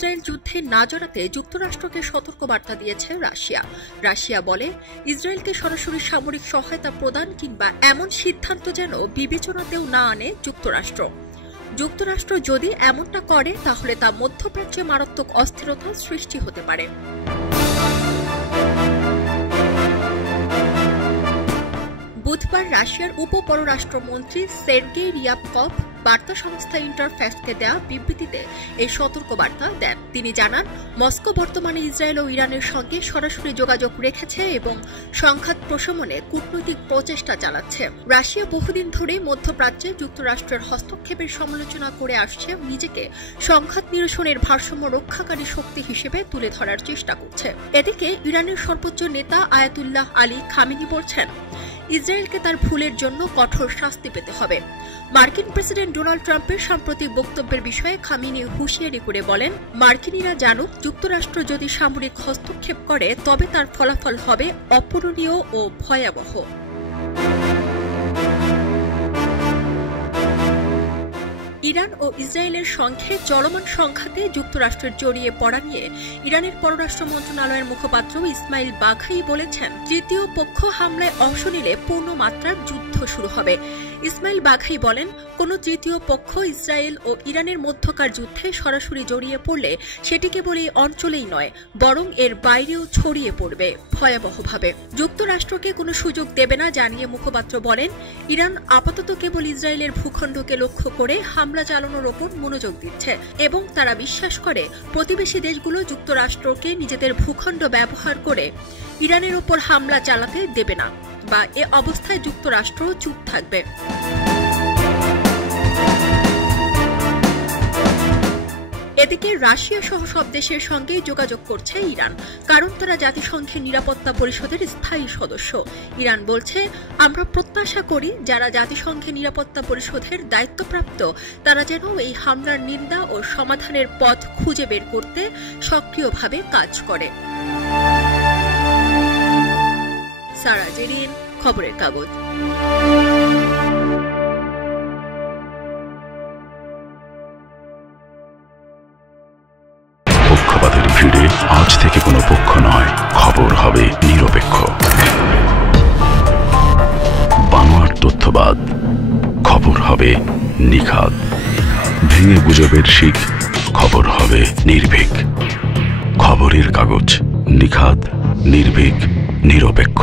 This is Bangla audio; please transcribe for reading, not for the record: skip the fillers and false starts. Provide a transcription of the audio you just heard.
ইসরায়েল যুদ্ধে না জড়াতে যুক্তরাষ্ট্রকে সতর্কবার্তা দিয়েছে রাশিয়া। রাশিয়া বলে, ইসরায়েলকে সরাসরি সামরিক সহায়তা প্রদান কিংবা এমন সিদ্ধান্ত যেন বিবেচনাতেও না আনে যুক্তরাষ্ট্র। যুক্তরাষ্ট্র যদি এমনটা করে তাহলে তা মধ্যপ্রাচ্যে মারাত্মক অস্থিরতা সৃষ্টি হতে পারে। বুধবার রাশিয়ার উপ-পররাষ্ট্রমন্ত্রী সের্গেই রিয়াবকভ বার্তা সংস্থা ইন্টারফ্যাক্সকে দেয়া বিবৃতিতে এই সতর্কবার্তা দেন। তিনি জানান, মস্কো বর্তমানে ইসরায়েল ও ইরানের সঙ্গে সরাসরি যোগাযোগ রেখেছে এবং সংঘাত প্রশমনে কূটনৈতিক প্রচেষ্টা চালাচ্ছে। রাশিয়া বহুদিন ধরে মধ্যপ্রাচ্যে যুক্তরাষ্ট্রের হস্তক্ষেপের সমালোচনা করে আসছে, নিজেকে সংঘাত নিরসনের ভারসাম্য রক্ষাকারী শক্তি হিসেবে তুলে ধরার চেষ্টা করছে। এদিকে ইরানের সর্বোচ্চ নেতা আয়াতুল্লাহ আলী খামেনি বলছেন, ইসরায়েলকে তার ভুলের জন্য কঠোর শাস্তি পেতে হবে। মার্কিন প্রেসিডেন্ট ডোনাল্ড ট্রাম্পের সাম্প্রতিক বক্তব্যের বিষয়ে খামেনি হুঁশিয়ারি করে বলেন, মার্কিনিরা জানুক, যুক্তরাষ্ট্র যদি সামরিক হস্তক্ষেপ করে তবে তার ফলাফল হবে অপূরণীয় ও ভয়াবহ। ইরান ও ইসরায়েলের সঙ্গে চলমান সংঘাতে যুক্তরাষ্ট্রের জড়িয়ে পড়া নিয়ে ইরানের পররাষ্ট্র মন্ত্রণালয়ের মুখপাত্র ইসমাইল বাঘাই বলেছেন, তৃতীয় পক্ষ হামলায় অংশ নিলে পূর্ণ মাত্রার যুদ্ধ শুরু হবে। ইসমাইল বাঘাই বলেন, কোন তৃতীয় পক্ষ ইসরায়েল ও ইরানের মধ্যকার যুদ্ধে সরাসরি জড়িয়ে পড়লে সেটি কেবল এই অঞ্চলেই নয়, বরং এর বাইরেও ছড়িয়ে পড়বে ভয়াবহভাবে। যুক্তরাষ্ট্রকে কোনো সুযোগ দেবে না জানিয়ে মুখপাত্র বলেন, ইরান আপাতত কেবল ইসরায়েলের ভূখণ্ডকে লক্ষ্য করে হামলা চালানোর ওপর মনোযোগ দিচ্ছে এবং তারা বিশ্বাস করে প্রতিবেশী দেশগুলো যুক্তরাষ্ট্রকে নিজেদের ভূখণ্ড ব্যবহার করে ইরানের ওপর হামলা চালাতে দেবে না, বা এ অবস্থায় যুক্তরাষ্ট্র চুপ থাকবে। এদিকে রাশিয়া সহ সব দেশের সঙ্গে যোগাযোগ করছে ইরান, কারণ তারা জাতিসংঘের নিরাপত্তা পরিষদের স্থায়ী সদস্য। ইরান বলছে, আমরা প্রত্যাশা করি যারা জাতিসংঘের নিরাপত্তা পরিষদের দায়িত্বপ্রাপ্ত তারা যেন এই হামলার নিন্দা ও সমাধানের পথ খুঁজে বের করতে সক্রিয়ভাবে কাজ করে। সারা জেরিন, খবরের কাগজ। পক্ষপাতের ভিড়ে আজ থেকে কোনো পক্ষ নয়, খবর হবে নিরপেক্ষ। বানোয়ার তথ্যবাদ, খবর হবে নিখাদ। ভেঙে গুজবের শিখ, খবর হবে নির্ভীক। খবরের কাগজ, নিখাদ, নির্ভীক, নিরপেক্ষ।